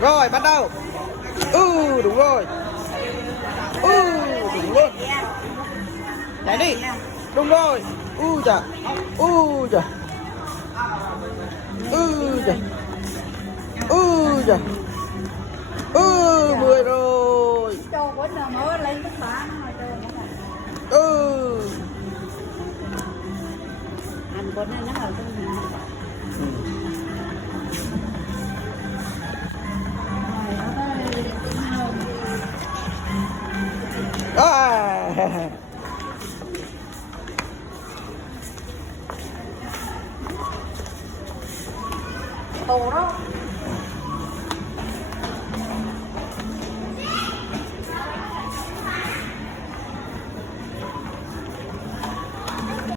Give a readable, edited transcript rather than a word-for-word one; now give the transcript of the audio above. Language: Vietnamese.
Rồi bắt đầu. Đúng rồi. Đúng luôn. Đấy đi. Đúng rồi. Trời. Trời. Trời. Trời. 10 rồi. Cho quýnh rồi mới lên tất cả nó anh quýnh nó hồi cái gì tù đó